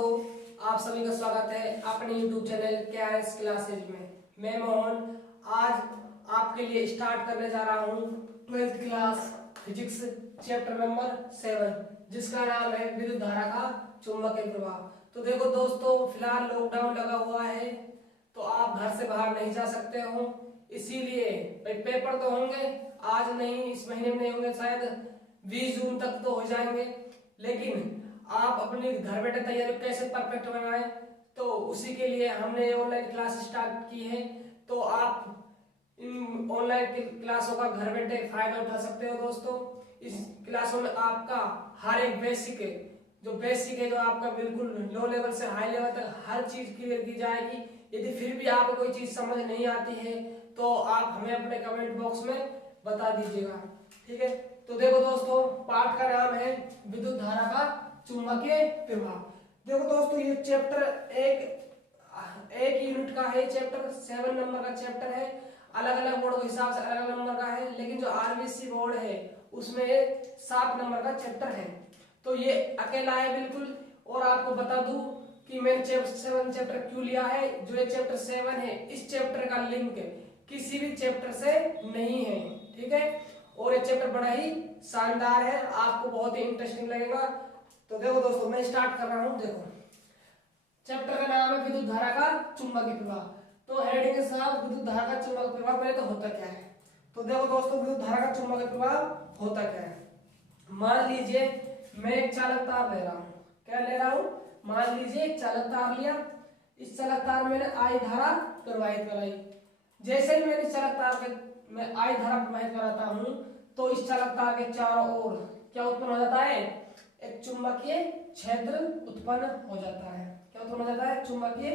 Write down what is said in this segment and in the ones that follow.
दोस्तों, आप सभी का स्वागत है अपने YouTube चैनल KRS क्लासेज में। मैं मोहन आज आपके लिए स्टार्ट करने जा रहा हूँ 12th class physics chapter number 7 जिसका नाम है विद्युत धारा का चुंबकीय प्रभाव। तो देखो दोस्तों, फिलहाल लॉकडाउन लगा हुआ है तो आप घर से बाहर नहीं जा सकते हो, इसीलिए पेपर तो होंगे, आज नहीं इस महीने में नहीं होंगे, शायद 20 जून तक तो हो जाएंगे। लेकिन आप अपने घर बैठे तैयारी कैसे परफेक्ट बनाएं, तो उसी के लिए हमने ऑनलाइन क्लास स्टार्ट की है। तो आप इन ऑनलाइन क्लासों का घर बैठे फायदा उठा सकते हो दोस्तों। इस क्लासों में आपका हर एक बेसिक है जो आपका बिल्कुल लो लेवल से हाई लेवल तक हर चीज क्लियर की जाएगी। यदि फिर भी आपको कोई चीज समझ नहीं आती है तो आप हमें अपने कमेंट बॉक्स में बता दीजिएगा, ठीक है। तो देखो दोस्तों, पाठ का नाम है विद्युत धारा का चुंबकीय प्रभाव। देखो दोस्तों, ये चैप्टर एक यूनिट का है, चैप्टर 7 नंबर का चैप्टर है। अलग अलग बोर्ड के हिसाब से अलग अलग नंबर का है, लेकिन जो आरबीसी बोर्ड है उसमें 7 नंबर का चैप्टर है। तो ये अकेला है बिल्कुल। और आपको बता दूं कि मैंने चैप्टर 7 चैप्टर क्यों लिया है। जो ये चैप्टर 7 है, इस चैप्टर का लिंक किसी भी चैप्टर से नहीं है, ठीक है। और ये चैप्टर बड़ा ही शानदार है, आपको बहुत ही इंटरेस्टिंग लगेगा। तो देखो दोस्तों, मैं स्टार्ट कर रहा हूं। देखो, चैप्टर का नाम है विद्युत धारा का चुंबकीय प्रभाव। तो हेडिंग के साथ विद्युत धारा का चुंबकीय प्रभाव पहले तो होता क्या है। तो देखो दोस्तों, विद्युत धारा का चुंबकीय प्रभाव होता क्या है। मान लीजिए मैं एक चालक तार ले रहा हूं। क्या ले रहा हूं? मान लीजिए एक चालक तार लिया। इस चालक तार में मैंने आई धारा प्रवाहित कराई। जैसे ही मैंने चालक तार में आई धारा प्रवाहित कराता हूं तो इस चालक तार के चारों ओर क्या उत्पन्न हो जाता है? एक चुंबकीय क्षेत्र उत्पन्न हो जाता है। क्या उत्पन्न हो जाता है? चुंबकीय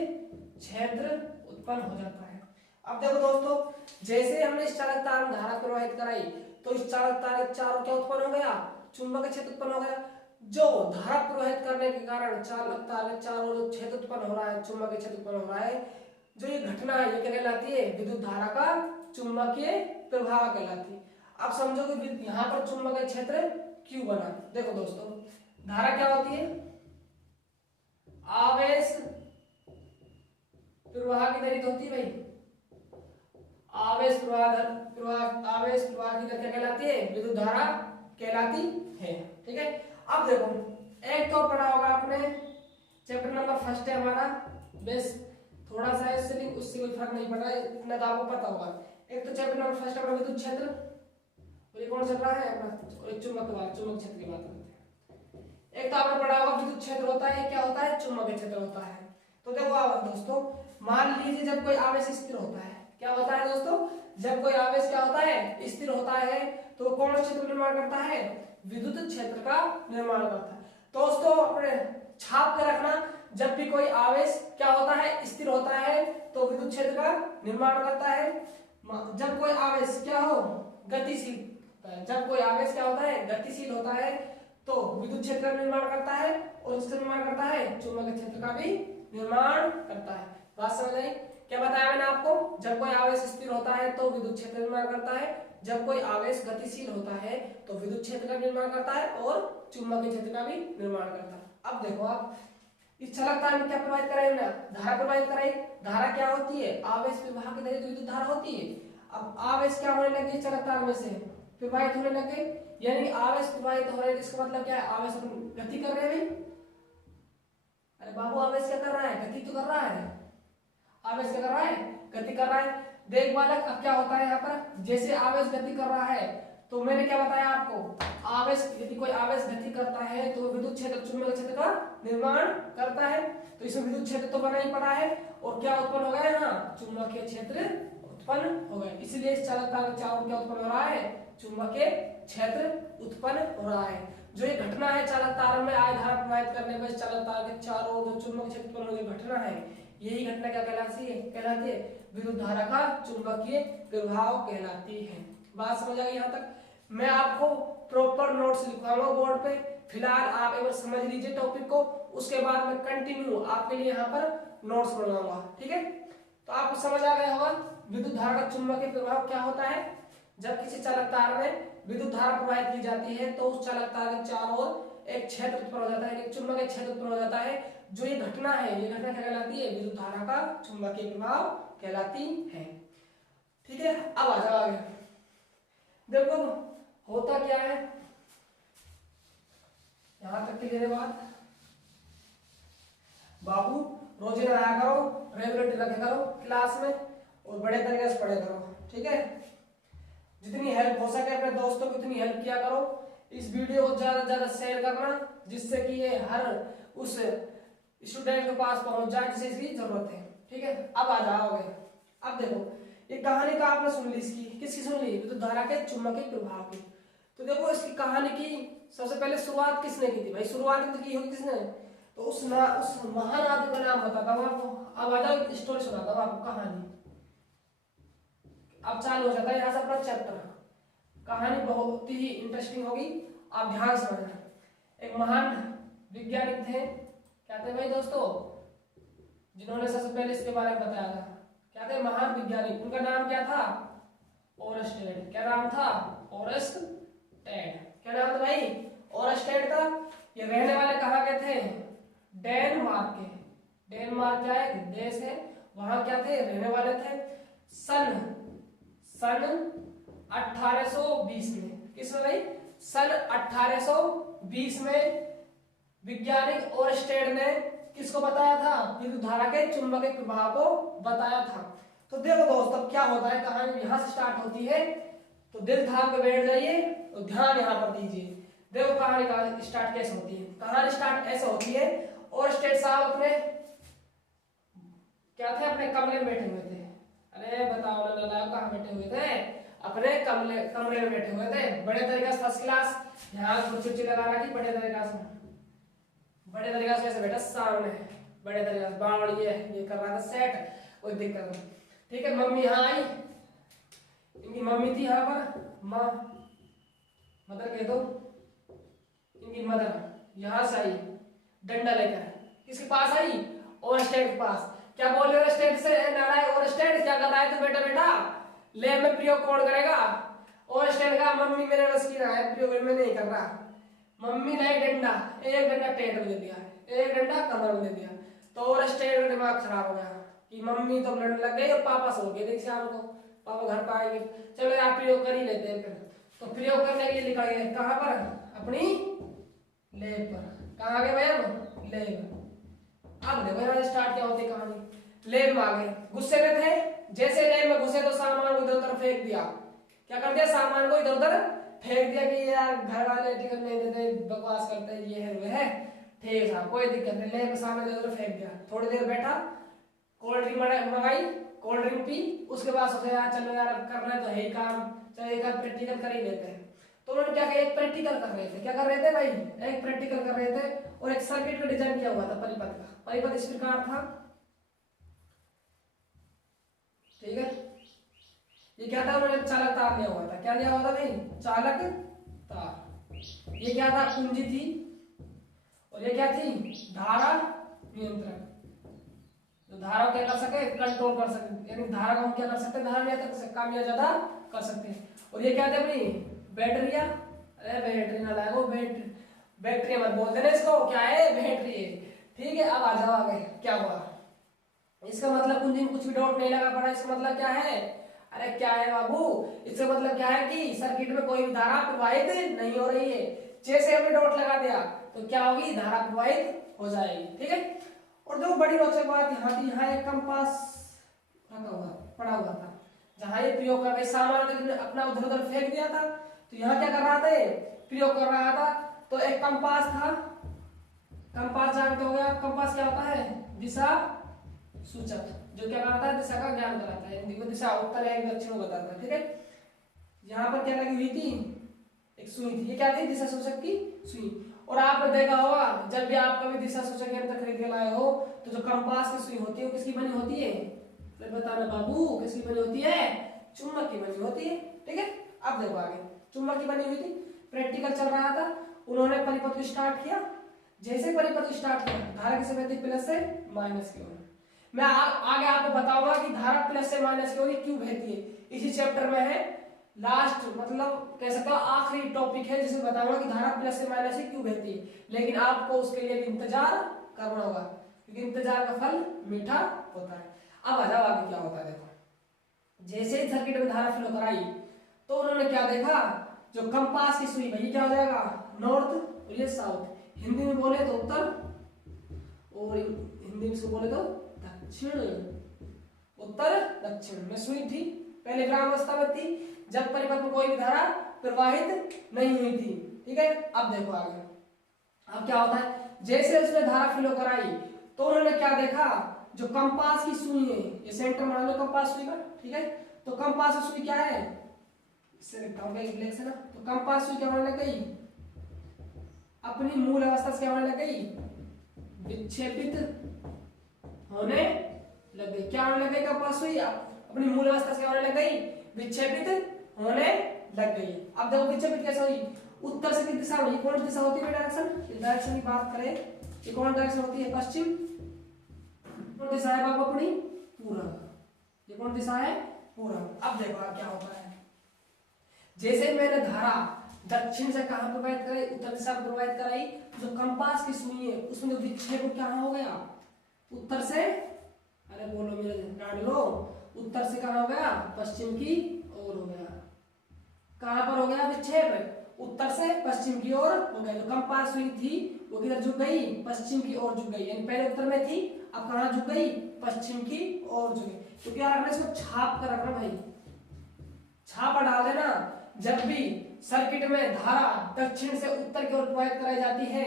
क्षेत्र उत्पन्न हो जाता है। अब देखो दोस्तों, जैसे हमने इस चालक तार में धारा प्रवाहित कराई तो इस चालक तार के चारों क्या उत्पन्न हो गया? चुंबकीय क्षेत्र उत्पन्न हो गया। जो धारा प्रवाहित करने के कारण चालक तार के चारों जो क्षेत्र उत्पन्न हो रहा है, चुंबकीय क्षेत्र उत्पन्न हो रहा है, जो ये घटना है ये क्या कहलाती है? विद्युत धारा का चुंबकीय प्रभाव कहलाती है। अब समझो कि यहाँ पर चुंबकीय क्षेत्र क्यों बना। देखो दोस्तों, धारा क्या होती है? आवेश प्रवाह की दर होती है भाई। आवेश प्रवाह की दर क्या कहलाती है? विद्युत धारा कहलाती है, ठीक है। अब देखो, एक तो पढ़ा होगा आपने, चैप्टर नंबर 1 है हमारा, बस थोड़ा सा इससे उससे कोई फर्क नहीं पड़ रहा है, इतना तो आपको पता होगा। एक तो चैप्टर नंबर 1 अपना विद्युत क्षेत्र, और ये कौन सा रहा है अपना? एक चुंबक क्षेत्र की बात करते हैं। एक तो आपने पढ़ा होगा विद्युत क्षेत्र होता है, क्या होता है? चुंबकीय क्षेत्र होता है। तो देखो आप दोस्तों, मान लीजिए जब कोई आवेश स्थिर होता है, क्या होता है दोस्तों? जब कोई आवेश क्या होता है? स्थिर होता है, तो कौन क्षेत्र निर्माण करता है? विद्युत क्षेत्र का निर्माण करता है। दोस्तों अपने छाप कर रखना, जब भी कोई आवेश क्या होता है? स्थिर होता है तो विद्युत क्षेत्र का निर्माण करता है। जब कोई आवेश क्या हो? गतिशील, जब कोई आवेश क्या होता है? गतिशील होता है तो विद्युत क्षेत्र का निर्माण करता है, और इसका निर्माण करता है चुंबकीय क्षेत्र का भी निर्माण करता है। बात समझ आई? क्या बताया मैंने आपको? जब कोई आवेश स्थिर होता है तो विद्युत क्षेत्र निर्माण करता है, जब कोई आवेश गतिशील होता है तो विद्युत क्षेत्र का निर्माण करता है और चुंबकीय क्षेत्र का भी निर्माण करता है। अब देखो, आप इस चालक तार में क्या प्रवाहित कराई हमने? धारा प्रवाहित कराई। धारा क्या होती है? आवेश प्रवाह की दर विद्युत धारा होती है। अब आवेश क्या होने लगे? चालक तार में से प्रवाहित होने लगे, यानी आवेश प्रवाहित हो रहे हैं, इसका मतलब क्या है? आवेश गति कर रहे हैं भाई। अरे बाबू, आवेश क्या कर रहा है? गति तो कर रहा है। आवेश क्या कर रहा है? गति कर रहा है। देख बालक, अब क्या होता है यहाँ पर? जैसे आवेश गति कर रहा है तो मैंने क्या बताया आपको? आवेश, यदि कोई आवेश गति करता है तो विद्युत क्षेत्र चुंबकीय क्षेत्र का निर्माण करता है। तो इसमें विद्युत क्षेत्र तो बना ही पड़ा है, और क्या उत्पन्न हो गया? यहाँ चुंबकीय क्षेत्र उत्पन्न हो गया। इसलिए इस चालक तार के चारों क्या उत्पन्न हो रहा है? चुंबकीय क्षेत्र उत्पन्न हो रहा है। जो ये घटना है चालक तार में आई धारा प्रवाहित करने पर चालक तार के चारों ओर जो चुंबकीय क्षेत्र उत्पन्न होने की घटना है, यही घटना क्या कहलाती है? विद्युत धारा का चुंबकीय प्रभाव कहलाती है। बात समझ आ गई यहाँ तक? मैं आपको प्रॉपर नोट्स लिखवाऊंगा बोर्ड पे, फिलहाल आप एक बार समझ लीजिए टॉपिक को, उसके बाद मैं कंटिन्यू आपके लिए यहाँ पर नोट्स बनाऊंगा, ठीक है। तो आपको समझ आ गया होगा विद्युत धारा का चुंबकीय प्रभाव क्या होता है। जब किसी चालक तार में विद्युत धारा प्रवाहित की जाती है तो उस चालक तार के चारों ओर एक क्षेत्र उत्पन्न हो जाता है, एक चुंबकीय क्षेत्र उत्पन्न हो जाता है, जो ये घटना है, ये घटना क्या कहलाती है? विद्युत धारा का चुंबकीय प्रभाव कहलाती है। ठीक है, अब आ जाओ आगे। देखो होता क्या है, यहां तक की बात। बाबू रोज रहा करो, रेगुलरिटी रखे करो क्लास में और बड़े तरीके से पढ़े करो। ठीक है, जितनी हेल्प हो सके अपने दोस्तों की उतनी हेल्प किया करो। इस वीडियो को ज्यादा से ज्यादा शेयर करना, जिससे कि ये हर उस स्टूडेंट के पास पहुंच जाए जिसे इसकी जरूरत है। ठीक है, अब आ जाओगे। अब देखो ये कहानी का आपने सुन ली, इसकी किसकी सुन ली? तो धारा के चुंबकीय प्रभाव की। तो देखो इसकी कहानी की सबसे पहले शुरुआत किसने की थी भाई? शुरुआत तो की होगी किसने? तो उस महान आदमी का नाम बताता हूँ आपको। अब आ जाओ स्टोरी सुनाता हूँ आपको, कहानी। अब चालू हो जाता है यहाँ से अपना चैप्टर। कहानी बहुत ही इंटरेस्टिंग होगी, आप ध्यान से समझना। एक महान वैज्ञानिक थे, क्या थे भाई दोस्तों, जिन्होंने सबसे पहले इसके बारे में बताया था। क्या थे? महान वैज्ञानिक। उनका नाम क्या था? ओरस्टेड। क्या नाम था? ओरस्टेड। क्या नाम था भाई? ओरस्टेड था। ये रहने वाले कहाँ के थे? डेनमार्क के। डेनमार्क क्या है? देश है, वहां क्या थे? रहने वाले थे। सन 1820 में। किसमें भाई? सन 1820 में वैज्ञानिक ओरस्टेड ने किसको बताया था? विद्युत धारा के चुंबकीय प्रभाव को बताया था। तो देखो दोस्तों क्या होता है, कहानी यहां से स्टार्ट होती है। तो दिल थाम के बैठ जाइए और ध्यान यहां पर दीजिए। देखो कहानी का स्टार्ट कैसे होती है। कहानी स्टार्ट ऐसे होती है, ओरस्टेड साहब अपने क्या थे? अपने कमरे में बैठे हुए थे। अरे बताओ ना, कहाँ बैठे हुए थे? अपने कमरे में बैठे हुए थे, बड़े तरीके से फर्स्ट क्लास। यहाँ कुर्सी लगा रखी बड़े तरीके से। बड़े तरीके से कैसे बैठा? सामने बड़े तरीके से बाण ये कर रहा था सेट, कोई दिक्कत नहीं। ठीक है, मम्मी यहाँ आई, इनकी मम्मी थी यहाँ पर, माँ मदर कह दो, इनकी मदर यहाँ से आई डंडा लेकर। किसके पास आई? ओरस्टेड के पास। क्या बोल रहे हो ओरस्टेड से? नारायण ओरस्टेड क्या कर रहा है तू? बेटा लैब में प्रयोग कौन करेगा? ओरस्टेड का मम्मी मेरे बस की रहा है, प्रयोग में नहीं कर रहा। मम्मी ने डंडा, एक डंडा पेट में दे दिया, एक डंडा कमर में दे दिया। तो ओरस्टेड का दिमाग खराब हो गया कि मम्मी तो लड़ने लग गई और पापा सो गए। देख शाम को पापा घर पर आएंगे, चलो यार प्रयोग कर ही लेते हैं फिर। तो प्रयोग करने के लिए निकल गए। कहाँ पर? अपनी लैब पर। कहाँ गए भाई? अब लैब। अब देखो यहाँ स्टार्ट क्या होती है कहानी। लैब में आ गए, गुस्से में थे। जैसे लैब में घुसे तो सामान को इधर उधर फेंक दिया। क्या कर दिया? सामान को इधर उधर फेंक दिया कि यार घर वाले टिकट नहीं देते, बकवास करते हैं, ये है वो है। ठीक है साहब, कोई दिक्कत नहीं। लैब में सामान इधर उधर फेंक दिया। थोड़ी देर बैठा, कोल्ड ड्रिंक मंगाई, कोल्ड ड्रिंक पी। उसके बाद सोचा यार चलो यार करना तो है ही काम, चलो एक आध प्रैक्टिकल कर ही लेते हैं। तो उन्होंने क्या किया? एक प्रैक्टिकल कर रहे थे। क्या कर रहे थे भाई? एक प्रैक्टिकल कर रहे थे और एक सर्किट का डिजाइन किया हुआ था परिपथ का। परिपथ इस प्रकार था। ठीक है, ये क्या था? उन्होंने चालक तार लिया हुआ था। क्या लिया हुआ था भाई? चालक तार। ये क्या था? कुंजी थी। और ये क्या थी? धारा नियंत्रक। जो धारा क्या कर सके? कंट्रोल कर सके, यानी धारा को हम क्या कर सकते हैं? धारा नियंत्रण कर सकते, कम या ज्यादा कर सकते हैं। और ये क्या थे अपनी बैटरिया? अरे बैटरी ना लागो, बैटरी मत बोल देना इसको, क्या है? बैटरी है। ठीक है, अब आ जाओ आगे क्या हुआ। इसका मतलब कुंजी में कुछ भी डाउट नहीं लगा पड़ा। इसका मतलब क्या है? अरे क्या है बाबू? इसका मतलब क्या है कि सर्किट में कोई भी धारा प्रवाहित नहीं हो रही है। जैसे हमने डॉट लगा दिया तो क्या होगी? धारा प्रवाहित हो जाएगी। ठीक है, और जो बड़ी रोचक बात यहाँ थी, यहाँ एक कंपास रखा हुआ पड़ा हुआ था, जहां ये प्रयोग कर रहे सामान अपना उधर उधर फेंक दिया था। तो यहाँ क्या कर रहा था? प्रयोग कर रहा था। तो एक कंपास था। कंपास जानते हो गया? कंपास क्या होता है? दिशा सूचक, जो क्या कराता है? दिशा का ज्ञान कराता है। देखो दिशा उत्तर है दक्षिण बताता है। ठीक है, यहाँ पर क्या लगी हुई थी? एक सुई थी। ये क्या थी? दिशा सूचक की सुई। और आपने देखा होगा जब भी आप कभी दिशा सूचक यंत्र खरीद के लाए हो तो जो कंपास की सुई होती है वो किसकी बनी होती है? बताना बाबू, किसकी बनी होती है? चुंबक की बनी होती है। ठीक है, अब देखो आगे। चुंबक की बनी हुई थी, प्रैक्टिकल चल रहा था, उन्होंने परिपथ स्टार्ट किया। जैसे परिपथ स्टार्ट किया, धारा किसे बहती? प्लस से माइनस की ओर। मैं आगे आपको बताऊंगा कि धारा प्लस से माइनस की ओर क्यों बहती है। इसी चैप्टर में है, लास्ट मतलब कह सकता हूं आखिरी टॉपिक है जिसमें बताऊंगा कि धारा प्लस से माइनस क्यों बहती है। लेकिन आपको उसके लिए भी इंतजार करना होगा। क्योंकि इंतजार का फल मीठा होता है। अब आ जाओ आगे क्या होता है, देखो जैसे ही सर्किट में धारा फ्लो कराई तो उन्होंने क्या देखा, जो कंपास की सुई भाई क्या हो जाएगा, नॉर्थ और ये साउथ, हिंदी में बोले तो उत्तर और हिंदी में से बोले तो दक्षिण, उत्तर दक्षिण में सुई थी, पहले विरामावस्था में थी जब परिपथ में कोई भी धारा प्रवाहित नहीं हुई थी। ठीक है, अब देखो आगे, अब क्या होता है, जैसे उसने धारा फ्लो कराई तो उन्होंने क्या देखा, जो कंपास की सुई है, ये सेंटर मान लो कंपास सुई का, ठीक है, तो कंपास की सुई क्या है, इससे लिखता हूं ब्लैक से ना, तो कंपास सुई क्या होने लग गई, अपनी मूल अवस्था से क्या होने लग गई, विक्षेपित होने लग गई। क्या होने लग गई कंपास सुई, अपनी मूल अवस्था से क्या होने लग गई, विक्षेपित होने लग गई। अब देखो विक्षेपित कैसे हुई, उत्तर से किस दिशा में, कौन सी दिशा होती है डायरेक्शन, इस डायरेक्शन की बात करें, ये कौन डायरेक्शन होती है, पश्चिम, कौन दिशा है बाबू अपनी, पूर्व, ये कौन दिशा है, पूर्व। अब देखो अब क्या होता है, जैसे मैंने धारा दक्षिण से कहां प्रवाहित कराई, उत्तर दिशा में प्रवाहित कराई, जो कंपास की सुई है उसमें जो विक्षेप कहां हो गया, उत्तर से, अरे बोलो मेरे डांट लो, उत्तर से कहां हो गया, पश्चिम की ओर हो गया। कहां पर हो गया विक्षेप, उत्तर से पश्चिम की ओर हो गया। जो कंपास सुई थी वो किधर झुक गई, पश्चिम की ओर झुक गई, यानी पहले उत्तर में थी अब कहां झुक गई, पश्चिम की ओर झुक गई। तो क्या रखना, इसको छाप कर रखना भाई, छापा डाल देना, जब भी सर्किट में धारा दक्षिण से उत्तर की ओर प्रवाहित कराई जाती है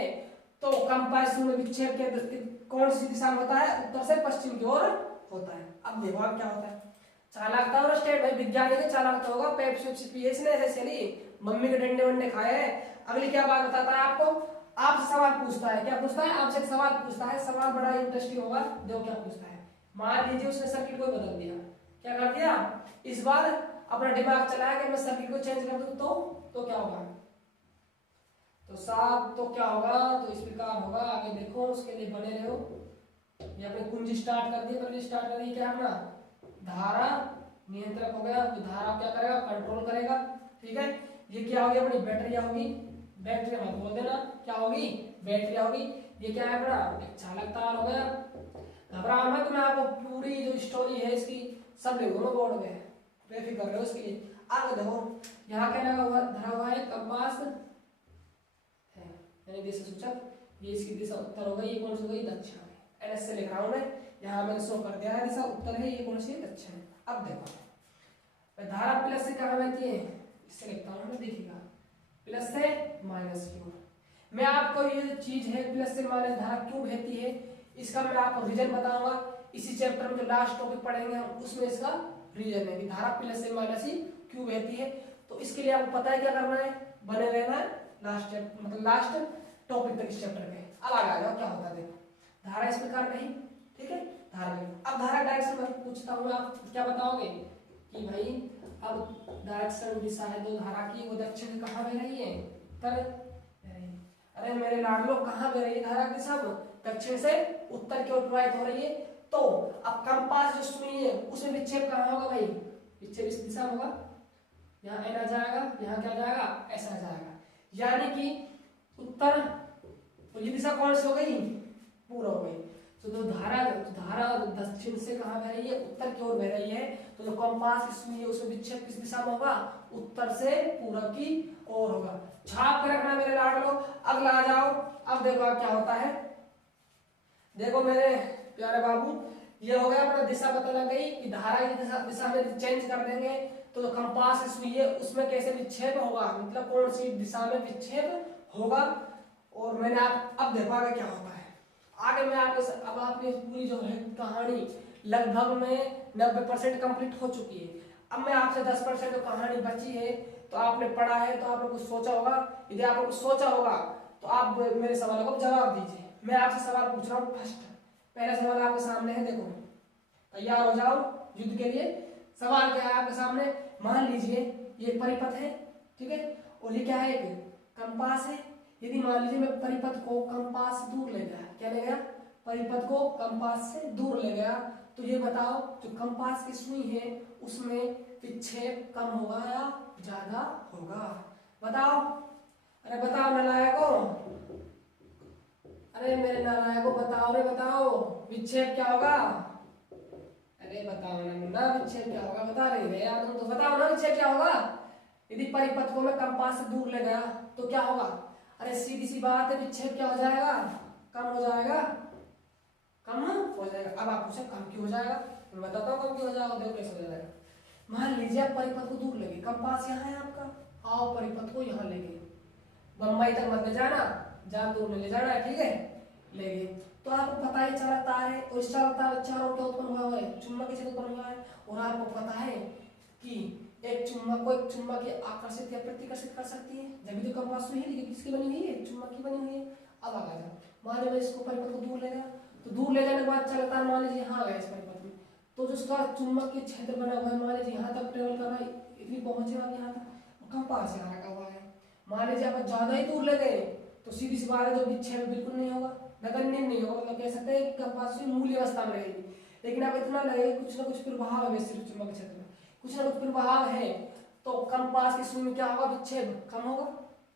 तो कंपास सुई में विक्षेप के कौन सी दिशा में होता है, उत्तर से पश्चिम की ओर होता है। अब देखो अब क्या होता है, चालाकता और स्टेट भाई विज्ञानी के चालाकता होगा, पेप्सी पीएस ने ऐसे चली, मम्मी के डंडे वंडे खाए हैं। अगली क्या बात बताता है आपको, आपसे सवाल पूछता है, क्या पूछता है, आपसे एक सवाल पूछता है, सवाल बड़ा इंटरेस्टिंग होगा, देखो क्या पूछता है। मान लीजिए उसने सर्किट को बदल दिया, क्या कर दिया, इस बार अपना दिमाग चलाया कि मैं सर्किट को चेंज कर दूं तो क्या होगा, तो साहब तो क्या होगा, तो इस प्रकार होगा, आगे देखो, उसके लिए बने रहो। ये अपनी कुंजी स्टार्ट कर दी, पहले स्टार्ट कर दी, क्या अपना धारा नियंत्रक हो गया, तो धारा क्या करेगा, कंट्रोल करेगा। ठीक है, ये क्या होगी, अपनी बैटरी होगी, बैटरी मत बोल देना, क्या होगी, बैटरी होगी। ये क्या है अपना, एक चालक तार हो गया। घबराओ मत, मैं आपको पूरी जो स्टोरी है इसकी सब लिख दूंगा बोर्ड में, बेफिक्र रहो इसके लिए। आगे देखो, यहाँ क्या लगा हुआ, धरा हुआ है कंपास है, यानी दिशा सूचक, ये इसकी दिशा उत्तर हो गई, ये कौन सी हो गई, दक्षिण है। एनएस से लिख रहा हूं मैं, यहाँ मैंने शो कर दिया है, दिशा उत्तर है, ये कौन सी है, दक्षिण है। अब देखो धारा प्लस से कहां बहती है, इससे लिखता हूं मैं, देखिएगा प्लस से माइनस की ओर। मैं आपको ये चीज है प्लस से माइनस धारा क्यों बहती है, इसका मैं आपको रीजन बताऊंगा इसी चैप्टर में, जो लास्ट टॉपिक पढ़ेंगे हम उसमें इसका रीजन है कि धारा प्लस से माइनस ही क्यों बहती है। तो इसके लिए आपको पता है क्या करना है, बने रहना है लास्ट चैप्टर, मतलब लास्ट टॉपिक तक इस चैप्टर में। अब आगे आ जाओ, क्या होता है देखो, धारा इस प्रकार नहीं, ठीक है, धारा नहीं। अब धारा डायरेक्शन में पूछता हूँ, आप क्या बताओगे कि भाई अब डायरेक्शन दिशा है दो धारा की, वो दक्षिण से कहाँ बह रही है, उत्तर। अरे मेरे लाडलो कहाँ बह रही है धारा की दिशा, दक्षिण से उत्तर की ओर प्रवाहित हो रही है। तो अब कंपास जो सुई है उसमें विक्षेप कहाँ होगा भाई, विक्षेप इस दिशा में होगा, यहाँ एन आ जाएगा, यहाँ क्या जाएगा, ऐसा आ जाएगा, यानी कि उत्तर, तो ये दिशा कौन सी हो गई, पूर्व हो गई। तो धारा दक्षिण से कहां बह रही है, उत्तर की ओर बह रही है, तो जो कंपास की सुई है उसमें विक्षेप किस दिशा में होगा, उत्तर से पूर्व की ओर होगा। छाप कर रखना मेरे लाडलो। अगला आ जाओ, अब देखो अब क्या होता है, देखो मेरे प्यारे बाबू, ये हो गया अपना दिशा पता लग गई कि धारा की दिशा में चेंज कर देंगे तो जो कंपास की सुई है उसमें कैसे विक्षेप होगा, मतलब कौन सी दिशा में विक्षेप होगा। और मैंने आप अब देखो आगे क्या होता है, आगे मैं आपके अब आपने पूरी जो है कहानी लगभग में 90% कंप्लीट हो चुकी है। अब मैं आपसे 10% जो कहानी बची है, तो आपने पढ़ा है तो आपने कुछ सोचा होगा, यदि आपने कुछ सोचा होगा तो आप मेरे सवालों को जवाब दीजिए। मैं आपसे सवाल पूछ रहा हूँ, फर्स्ट पहला सवाल आपके सामने है, देखो तैयार हो जाओ युद्ध के लिए। सवाल क्या है आपके सामने, मान लीजिए ये परिपथ है, ठीक है, और ये क्या है, एक कंपास है। यदि मान लीजिए मैं परिपथ को कंपास से दूर ले गया, क्या ले गया, परिपथ को कंपास से दूर ले गया, तो ये बताओ जो कंपास की सुई है उसमें विक्षेप कम होगा या ज्यादा होगा, बताओ, अरे बताओ नालायको, अरे मेरे नालायक को बताओ रे बताओ, विक्षेप क्या होगा? अरे बताओ ना मुन्ना, विक्षेप क्या होगा? बता रही रे यार, तुम तो बताओ ना विक्षेप क्या होगा। यदि परिपथ को मैं कंपास से दूर ले गया तो क्या होगा? अरे सीधी सी बात है, विक्षेप क्या हो जाएगा? कम हो जाएगा, कम हो जाएगा। अब आप पूछे कम क्यों हो जाएगा, मैं बताता हूँ कम क्यों हो जाएगा, देखो कैसे हो जाएगा। मान लीजिए आप परिपथ को दूर ले गए, कंपास यहाँ है आपका, आओ परिपथ को यहाँ ले गए, बम्बई तक मत ले जाना, जहाँ दूर ले जाना है, ठीक है, ले गए। तो आपको पता है चार तार है, और इस चार तार चारों क्या उत्पन्न हुआ है? चुंबक क्षेत्र उत्पन्न हुआ है। और आपको पता है कि एक चुंबक को एक चुंबक आकर्षित या प्रतिकर्षित कर सकती है, जब भी तो कंपास हुई है, लेकिन किसकी बनी हुई है? चुंबक की बनी हुई है। अब आ जाओ, मान लीजिए इसको परिपथ को दूर ले गया, तो दूर ले जाने के बाद चार तार मान लीजिए यहाँ आ गया इस परिपथ में, तो जो उसका चुंबक के क्षेत्र बना हुआ है, मान लीजिए यहाँ तक ट्रेवल कर रहा है, इतनी पहुंचेगा यहाँ तक, कंपास यहाँ रखा हुआ है। मान लीजिए आप ज्यादा ही दूर ले गए तो सीधी सी बात है, जो विक्षेप बिल्कुल नहीं होगा, नगण्य नहीं होगा, मतलब कह सकते हैं कि कंपास मूल्य अवस्था में रहेगी। लेकिन आप इतना लगे कुछ ना कुछ प्रभाव है सिर्फ चुंबक क्षेत्र में, कुछ ना कुछ प्रभाव है, तो कंपास की सुई में क्या होगा? विक्षेप कम होगा।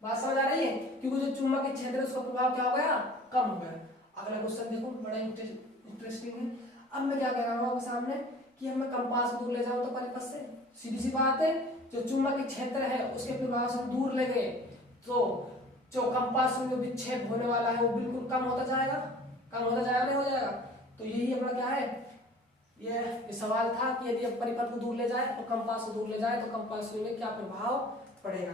बात समझ आ रही है? क्योंकि जो चुंबक के क्षेत्र है उसका प्रभाव क्या हो गया? कम हो गया। अगला क्वेश्चन देखो, बड़ा इंटरेस्टिंग है। अब मैं क्या कह रहा हूँ आपके सामने कि हम कंपास को दूर ले जाऊं तो परिपथ से, सीधी सी बात है, जो चुंबक के क्षेत्र है उसके प्रभाव से दूर ले गए तो जो कंपास में जो विक्षेप होने वाला है वो बिल्कुल कम होता जाएगा, कम होता जाएगा, नहीं हो जाएगा। तो यही अपना क्या है, ये सवाल था कि यदि परिपथ को दूर ले जाए तो कंपास को दूर ले जाए तो कंपास में क्या प्रभाव पड़ेगा।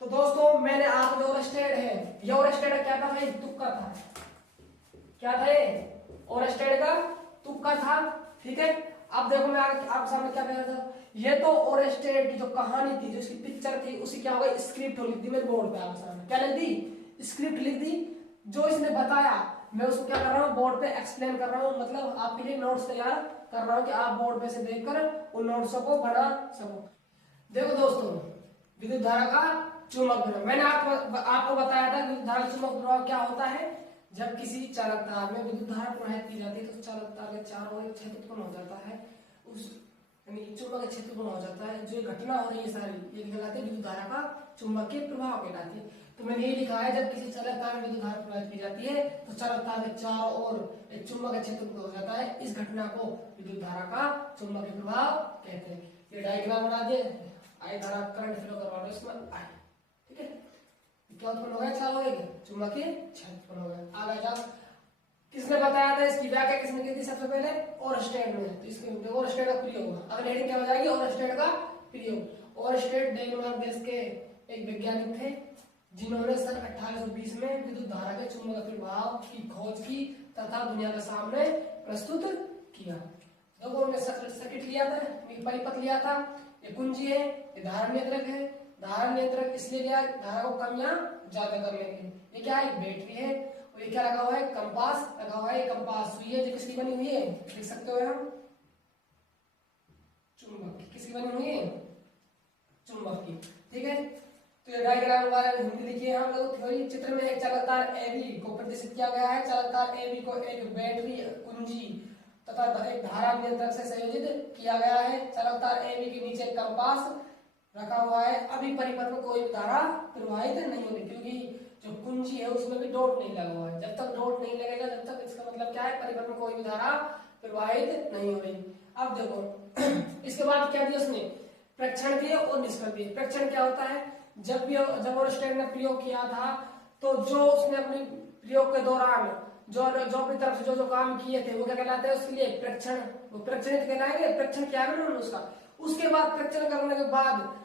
तो दोस्तों मैंने आप जो ओरस्टेड है, ये ओरस्टेड क्या था भाई? तुक्का था। क्या था ये? ओरस्टेड का तुक्का था, ठीक है। अब देखो मैं आपके सामने क्या कह रहा था, ये तो ओरस्टेड की जो कहानी थी, जो इसकी पिक्चर थी, उसी क्या होगा? स्क्रिप्ट लिख दी मेरे बोर्ड पे आपके सामने। क्या लिख दी? स्क्रिप्ट लिख दी। जो इसने बताया मैं उसको क्या कर रहा हूँ? बोर्ड पे एक्सप्लेन कर रहा हूँ, मतलब आपके लिए नोट्स तैयार कर रहा हूँ कि आप बोर्ड पे से देखकर उन नोट्सों को बना सको। देखो दोस्तों, विद्युत धारा का चुंबक प्रभाव, मैंने आपको बताया था विद्युत धारा चुंबक प्रभाव क्या होता है। जब किसी चालक तार में विद्युत धारा प्रवाहित की जाती है तो चालक तार के चारों ओर क्षेत्र उत्पन्न हो जाता है, उस यानी चुंबक क्षेत्र उत्पन्न हो जाता है। जो घटना हो रही है सारी ये कहलाती है विद्युत धारा का चुंबकीय प्रभाव कहलाती है। तो मैंने ये लिखा है, जब किसी चालक तार में विद्युत धारा प्रवाहित की जाती है तो चालक तार के चारों ओर एक चुंबक क्षेत्र उत्पन्न हो जाता है। इस घटना को विद्युत धारा का चुंबकीय प्रभाव कहते हैं। ये डायग्राम बना दिए, आई धारा करंट फ्लो करवा लो इसमें, आई, ठीक है। क्या उत्पन्न हो गया? चारों ओर चुंबकीय क्षेत्र उत्पन्न हो गया। आगे जाओ, किसने बताया था इसकी व्याख्या, किसने की थी सबसे पहले? ओरस्टेड ने। तो इसके ओरस्टेड का प्रयोग, अगली हेडिंग क्या हो जाएगी? ओरस्टेड का प्रयोग। ओरस्टेड डेनमार्क देश के एक वैज्ञानिक थे जिन्होंने सन 1820 में विद्युत धारा के चुंबकीय प्रभाव की खोज की तथा दुनिया के सामने प्रस्तुत किया। देखो उन्होंने सर्किट लिया था, परिपथ लिया था, ये कुंजी है, ये धारा नियंत्रक है। धारा नियंत्रक इसलिए लिया धारा को कम या ज्यादा करने के लिए। ये क्या है? बैटरी है। और ये क्या लगा हुआ है? कंपास लगा हुआ है। ये कंपास सुई है जो किसकी बनी हुई है? देख सकते हो हम, चुंबक की। किसकी बनी हुई है? चुंबक की, ठीक है। तो ये डायग्राम वाला हिंदी लिखिए हम लोग। थ्योरी चित्र में एक चालक तार AB को प्रदर्शित किया गया है। चालक तार AB को एक बैटरी, कुंजी तथा एक धारा नियंत्रक से संयोजित किया गया है। चालक तार AB के नीचे कंपास रखा हुआ है। अभी परिपथ में कोई धारा प्रवाहित नहीं होगी क्योंकि जो कुंजी है उसमें भी डॉट नहीं लगा हुआ है। जब तक डॉट नहीं लगेगा जब तक इसका मतलब क्या है? परिपथ में कोई भी धारा प्रवाहित नहीं हो रही। अब देखो इसके बाद क्या दिया उसने? प्रेक्षण दिए और निष्कर्ष दिए। प्रेक्षण क्या होता है? जब ओरस्टेड ने प्रयोग किया था तो जो उसने अपने प्रयोग के दौरान जो अपनी तरफ से जो काम किए थे वो क्या कहलाते हैं? उसके लिए प्रेक्षण, वो प्रेक्षणित कहलाएंगे। प्रेक्षण किया है उन्होंने उसका। उसके बाद प्रेक्षण करने के बाद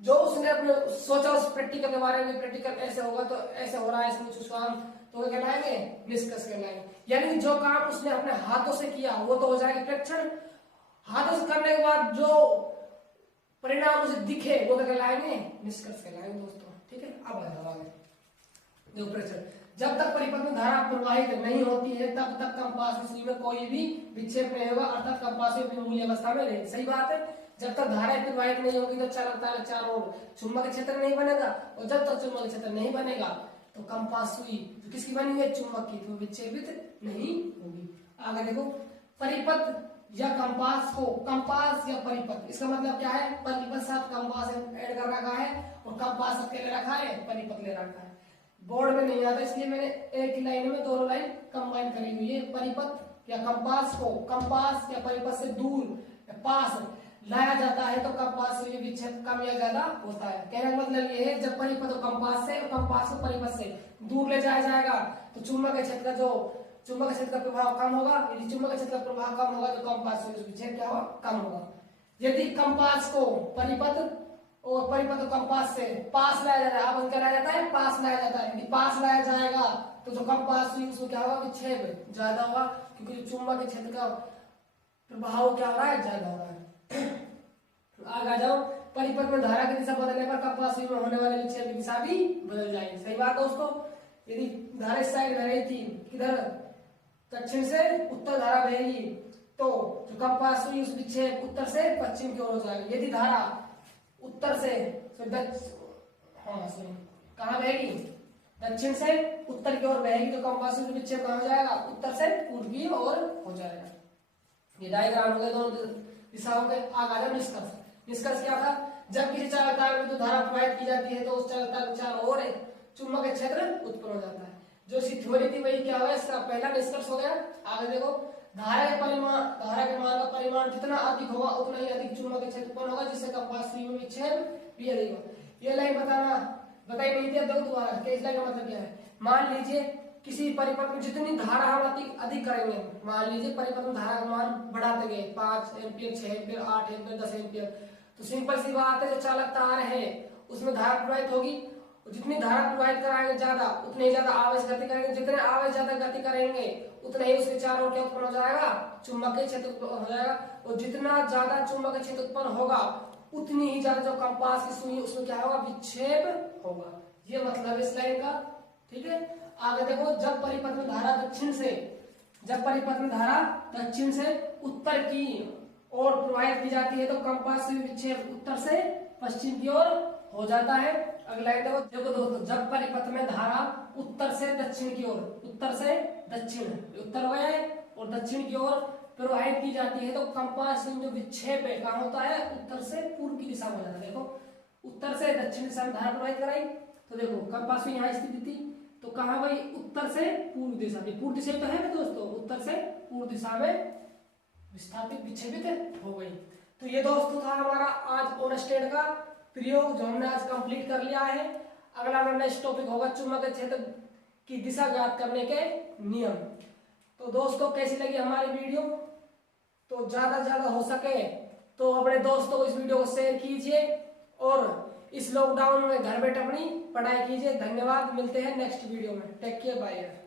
जो उसने अपने सोचा उस प्रैक्टिकल के बारे में, प्रैक्टिकल ऐसे होगा तो ऐसे हो रहा है, ऐसे कुछ काम, तो क्या कहलाएंगे? निष्कर्ष कहलाएंगे। यानी कि जो काम उसने अपने हाथों से किया वो तो हो जाएगा प्रेक्षण। हाथों से करने के बाद जो परिणाम उसे दिखे वो क्या कहलाएंगे? निष्कर्ष कहलाएंगे दोस्तों, ठीक है। अब आ जाओ आगे। देखो प्रेक्षण, जब तक परिपथ में धारा प्रवाहित नहीं होती है तब तक कंपास की सुई में कोई भी विक्षेप नहीं होगा, अर्थात कंपास की मूल्य अवस्था में रहेगी। सही बात है। जब तक धारा प्रवाहित नहीं होगी तो चालक तार चारों ओर चुंबकीय क्षेत्र नहीं बनेगा, और जब तक चुंबकीय क्षेत्र नहीं बनेगा तो कंपास सुई जो किसकी बनी हुई है? चुंबक की, तो विक्षेपित नहीं होगी। आगे देखो, परिपथ या कंपास को, कंपास या परिपथ, इसका मतलब क्या है? परिपथ साथ कंपास ऐड कर रखा है और कंपास अकेले रखा है, परिपथ ले रखा है। बोर्ड में नहीं आता, इसलिए मैंने एक ही लाइन में दोनों लाइन कंबाइन करी हुई है। परिपथ या कंपास को कंपास या परिपथ से दूर पास लाया जाता है तो कंपास से विक्षेप कम या ज्यादा होता है। कहने का मतलब ये है जब परिपथ को कंपास से और कंपास को परिपथ से दूर ले जाया जाएगा तो चुंबक क्षेत्र का जो चुंबक क्षेत्र का प्रभाव कम होगा। यदि चुंबक क्षेत्र का प्रभाव कम होगा तो कंपास से विक्षेप क्या होगा, कम होगा। यदि कंपास को परिपथ और परिपथ को कंपास से पास लाया जाता है, आप क्या लाया जाता है, पास लाया जाता है। यदि पास लाया जाएगा तो जो कंपास हुई उसमें क्या होगा, विक्षेप ज्यादा होगा, क्योंकि चुंबक क्षेत्र का प्रभाव क्या हो रहा है, ज्यादा हो रहा है। आगे आ जाओ, परिपथ में धारा की दिशा बदलने पर कंपास में होने वाले विक्षेप की दिशा भी बदल जाएगी। सही बात दोस्तों। यदि धारा इस साइड बह रही थी, किधर, दक्षिण से उत्तर धारा बहेगी तो जो कंपास हुई उस विक्षेप उत्तर से पश्चिम की ओर हो जाएगी। यदि धारा उत्तर से कहाँ बहेगी, दक्षिण से उत्तर की ओर बहेगी तो कंपास में विक्षेप कहाँ हो जाएगा, उत्तर से पूर्व की ओर हो जाएगा। ये डायग्राम हो गए दोनों दिशाओं के। आगे निष्कर्ष। निष्कर्ष क्या था, जब किसी चालकता में तो धारा प्रवाहित की जाती है तो उस चालकता के चारों ओर चुंबकीय क्षेत्र उत्पन्न हो जाता है। जो सी थ्योरी थी वही क्या हुआ, इसका पहला निष्कर्ष हो गया। आगे देखो, धारा के मान का परिमाण जितना अधिक होगा उतना ही अधिक चुंबकीय क्षेत्र उत्पन्न होगा, जिससे कंपास सुई में विक्षेप भी अधिक होगा। ये लाइन बताई नहीं थी, देखो दोबारा कि इस लाइन का मतलब क्या है। मान लीजिए किसी परिपथ में जितनी धारा हम अधिक करेंगे, मान लीजिए परिपथ में धारा का मान बढ़ाते गए 5 एम्पियर, 6 एम्पियर, 8 एम्पियर, 10 एम्पियर, तो सिंपल सी बात है जो चालक तार है उसमें धारा प्रवाहित होगी। जितनी धारा प्रवाहित कराएंगे ज्यादा, उतने ही ज्यादा आवेश गति करेंगे। जितने आवेश ज्यादा गति करेंगे उतने ही उसके चारों ओर क्या उत्पन्न हो जाएगा, चुंबकीय क्षेत्र उत्पन्न हो जाएगा। और जितना ज्यादा चुंबकीय क्षेत्र उत्पन्न होगा उतनी ही ज्यादा जो कंपास की सुई उसमें क्या होगा, विक्षेप होगा। ये मतलब इस लाइन का। ठीक है, आगे देखो, जब परिपथ में धारा दक्षिण से उत्तर की ओर प्रवाहित की जाती है तो कंपास सुई विक्षेप उत्तर से पश्चिम की ओर हो जाता है। अगला देखो दोस्तों, जब परिपथ में धारा उत्तर से दक्षिण की ओर, उत्तर से दक्षिण, उत्तर हो गया है, और दक्षिण की ओर प्रवाहित की जाती है तो कंपास सुई जो विक्षेप है कहाँ होता है, उत्तर से पूर्व की दिशा में हो जाता है। देखो, उत्तर से दक्षिण दिशा में धारा प्रवाहित कराई तो देखो कंपास सुई यहाँ स्थित थी तो कहाँ भाई, उत्तर से पूर्व दिशा में। पूर्व दिशा तो है ना दोस्तों, उत्तर से पूर्व दिशा में विस्थापित विक्षेपित हो गई। तो ये दोस्तों था हमारा आज ओरस्टेड का प्रयोग जो हमने आज कंप्लीट कर लिया है। अगला हमारा नेक्स्ट टॉपिक होगा चुंबकीय क्षेत्र की दिशा ज्ञात करने के नियम। तो दोस्तों कैसी लगी हमारी वीडियो, तो ज्यादा से ज्यादा हो सके तो अपने दोस्तों को इस वीडियो को शेयर कीजिए और इस लॉकडाउन में घर बैठे अपनी पढ़ाई कीजिए। धन्यवाद, मिलते हैं नेक्स्ट वीडियो में। Take care, bye.